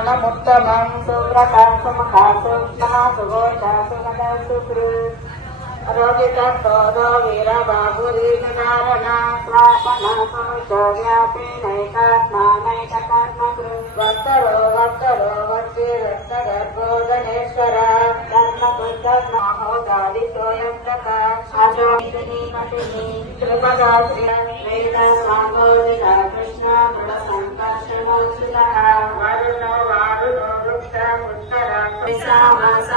జ్ఞానముత్తమం సువ్రతం సుమకాసు మహాసుగోచాసు మదం సుకృ రోగిత క్రోధో వీరబాహురీనారణ ప్రాపణోవ్యాపీనైకాత్మానైక కర్మ వక్తరో వక్తరో వచ్చే రక్త గర్భోదనేశ్వర కర్మ కృతోయం ప్రకాశోపదాశ్రీ వేద సాంగోదిన కృష్ణ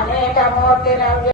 అనేక మూర్తి నవ్య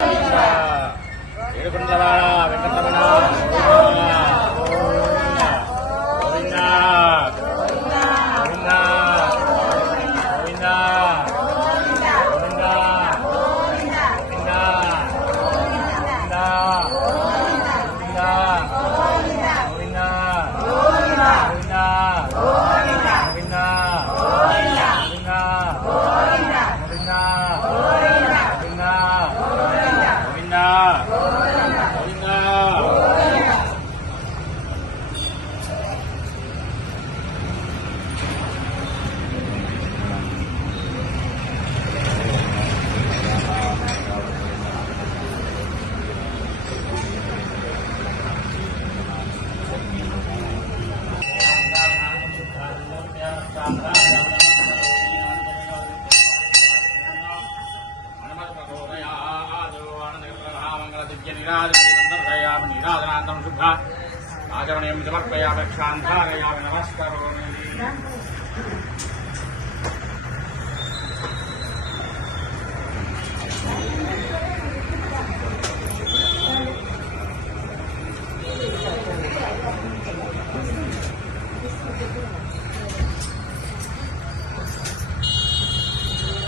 ఆచరణీయం సమర్పయామి క్షాంధారయామి నమస్కరోమి